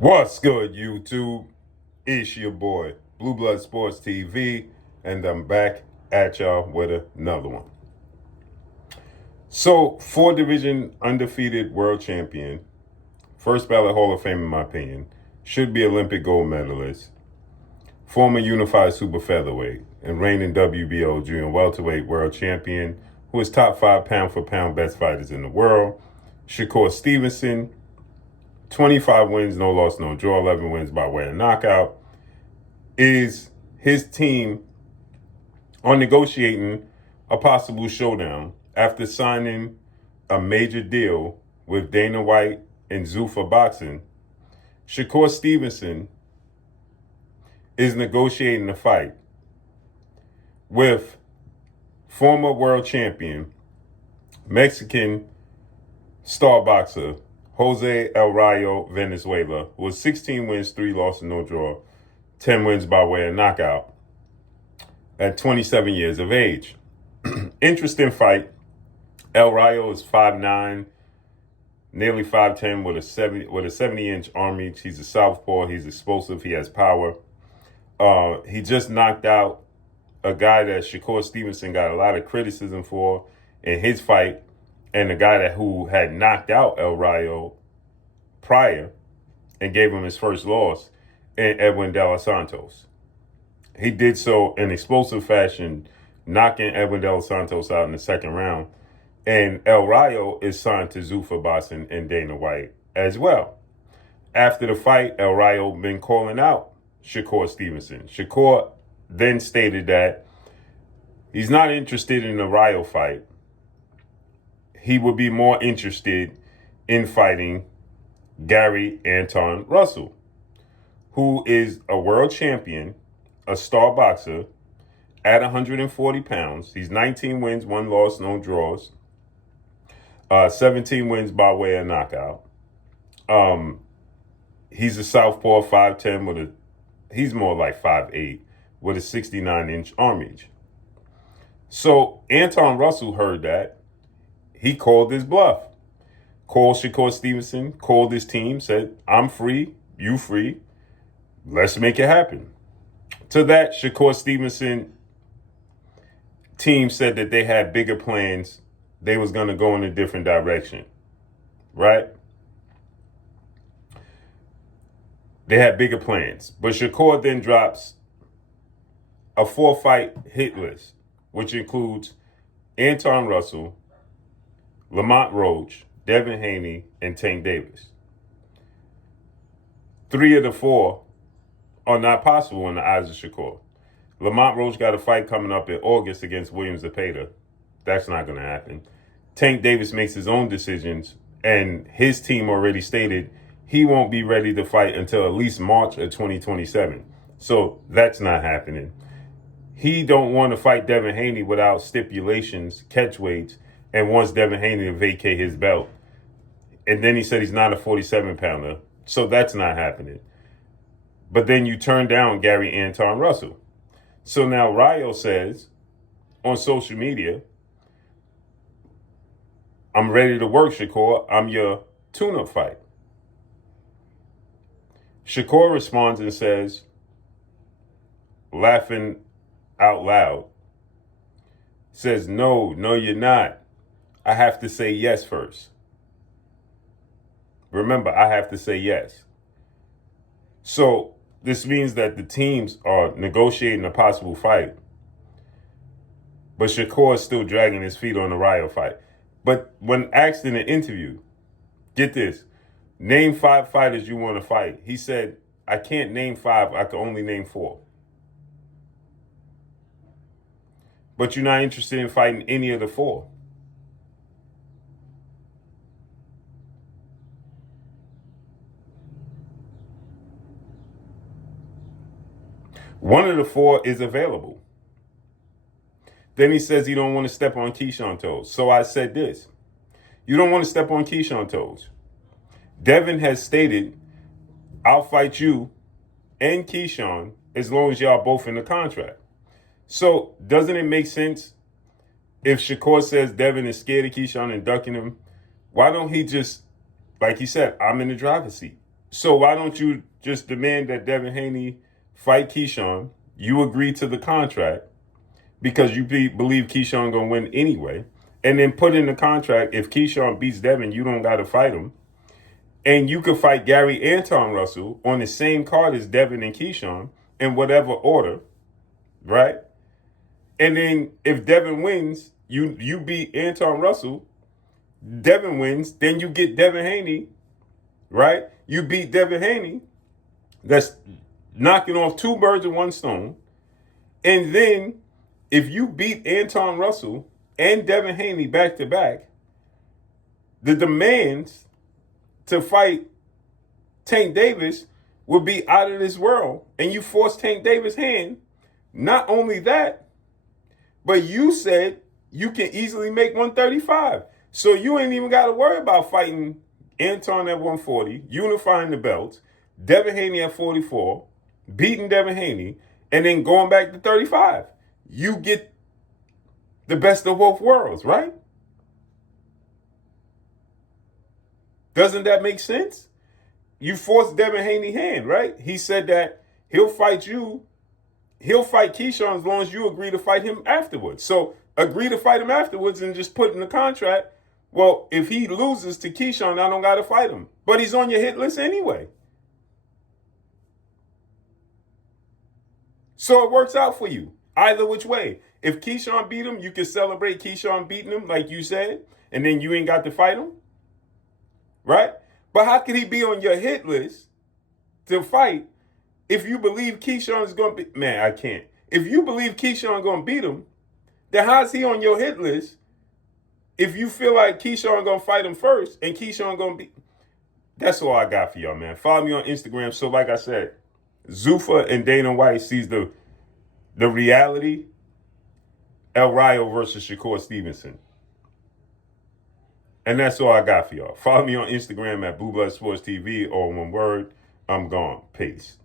What's good, YouTube? It's your boy, Blue Blood Sports TV, and I'm back at y'all with another one. So, four-division undefeated world champion, first ballot Hall of Fame in my opinion, should be Olympic gold medalist, former unified super featherweight, and reigning WBO junior welterweight world champion, who is top 5 pound-for-pound best fighters in the world, Shakur Stevenson. 25 wins, no loss, no draw, 11 wins by way of knockout. Is his team on negotiating a possible showdown after signing a major deal with Dana White and Zuffa Boxing? Shakur Stevenson is negotiating a fight with former world champion, Mexican star boxer, Jose El Rayo Valenzuela, who was 16 wins, 3 losses, no draw, 10 wins by way of knockout at 27 years of age. Interesting fight. El Rayo is 5'9", nearly 5'10", with a 70-inch arm reach. He's a southpaw. He's explosive. He has power. He just knocked out a guy that Shakur Stevenson got a lot of criticism for in his fight, and the guy who had knocked out El Rayo prior and gave him his first loss, in Edwin De Los Santos. He did so in explosive fashion, knocking Edwin De Los Santos out in the second round. And El Rayo is signed to Zuffa Boxing and Dana White as well. After the fight, El Rayo been calling out Shakur Stevenson. Shakur then stated that he's not interested in the Rayo fight. He would be more interested in fighting Gary Anton Russell, who is a world champion, a star boxer at 140 pounds. He's 19 wins, 1 loss, no draws, 17 wins by way of knockout. He's a southpaw, 5'10", he's more like 5'8", with a 69-inch arm reach. So Anton Russell heard that. He called his bluff. Called Shakur Stevenson, called his team, said, I'm free, you free, let's make it happen. To that, Shakur Stevenson team said that they had bigger plans. They was going to go in a different direction, right? They had bigger plans. But Shakur then drops a 4-fight hit list, which includes Anton Russell, Lamont Roach, Devin Haney, and Tank Davis. 3 of the 4 are not possible in the eyes of Shakur. Lamont Roach got a fight coming up in August against William Zepeda. That's not going to happen. Tank Davis makes his own decisions, and his team already stated he won't be ready to fight until at least March of 2027. So that's not happening. He don't want to fight Devin Haney without stipulations, catch weights, and wants Devin Haney to vacate his belt. And then he said he's not a 47-pounder. So that's not happening. But then you turn down Gary Anton Russell. So now Rayo says on social media, I'm ready to work, Shakur. I'm your tune-up fight. Shakur responds and says, laughing out loud, says, no, you're not. I have to say yes first. Remember, I have to say yes. So this means that the teams are negotiating a possible fight, but Shakur is still dragging his feet on the Rayo fight. But when asked in an interview, get this, name 5 fighters you want to fight. He said, I can't name 5, I can only name 4. But you're not interested in fighting any of the 4. One of the 4 is available. Then he says he don't want to step on Keyshawn toes. So I said this. You don't want to step on Keyshawn toes. Devin has stated, I'll fight you and Keyshawn as long as y'all both in the contract. So doesn't it make sense if Shakur says Devin is scared of Keyshawn and ducking him? Why don't he just, like he said, I'm in the driver's seat. So why don't you just demand that Devin Haney fight Keyshawn? You agree to the contract because you believe Keyshawn gonna win anyway, and then put in the contract if Keyshawn beats Devin, you don't got to fight him, and you could fight Gary Anton Russell on the same card as Devin and Keyshawn in whatever order, right? And then if Devin wins, you beat Anton Russell. Devin wins, then you get Devin Haney, right? You beat Devin Haney. That's knocking off two birds with one stone. And then if you beat Anton Russell and Devin Haney back to back, the demands to fight Tank Davis would be out of this world. And you force Tank Davis' hand. Not only that, but you said you can easily make 135. So you ain't even got to worry about fighting Anton at 140, unifying the belts, Devin Haney at 44, beating Devin Haney, and then going back to 35. You get the best of both worlds, right? Doesn't that make sense? You forced Devin Haney's hand, right? He said that he'll fight you. He'll fight Keyshawn as long as you agree to fight him afterwards. So agree to fight him afterwards and just put in the contract, well, if he loses to Keyshawn, I don't got to fight him. But he's on your hit list anyway. So it works out for you, either which way. If Keyshawn beat him, you can celebrate Keyshawn beating him, like you said, and then you ain't got to fight him, right? But how could he be on your hit list to fight if you believe Keyshawn is going to be... Man, I can't. If you believe Keyshawn going to beat him, then how's he on your hit list if you feel like Keyshawn going to fight him first and Keyshawn going to be... That's all I got for y'all, man. Follow me on Instagram. So like I said, Zuffa and Dana White sees the reality, El Rayo versus Shakur Stevenson. And that's all I got for y'all. Follow me on Instagram at Blue Blood Sports TV, or one word, I'm gone. Peace.